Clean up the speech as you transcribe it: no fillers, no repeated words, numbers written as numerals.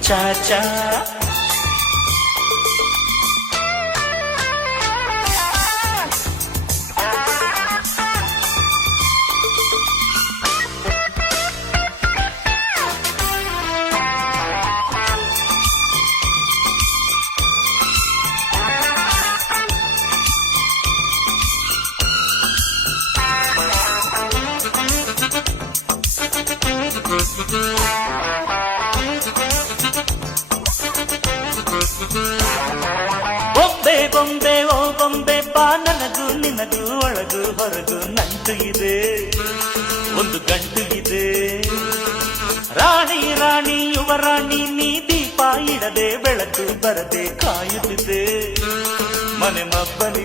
ಚಾ ಚಾ ಬೊಂಬೆ ಬೊಂಬೆ ಓ ಬೊಂಬೆ ಬಾ ನನಗೂ ನಿನಗೂ ಒಳಗು ಹೊರಗು ನಂಟು ಇದೆ ಒಂದು ಗಂಟು ಇದೆ ರಾಣಿ ರಾಣಿ ಯುವರಾಣಿ ನೀ ದೀಪ ಇಡದೆ ಬೆಳಕು ಬರದೆ ಕಾಯುತ್ತಿದೆ ಮನೆ ಮಬ್ಬಲಿ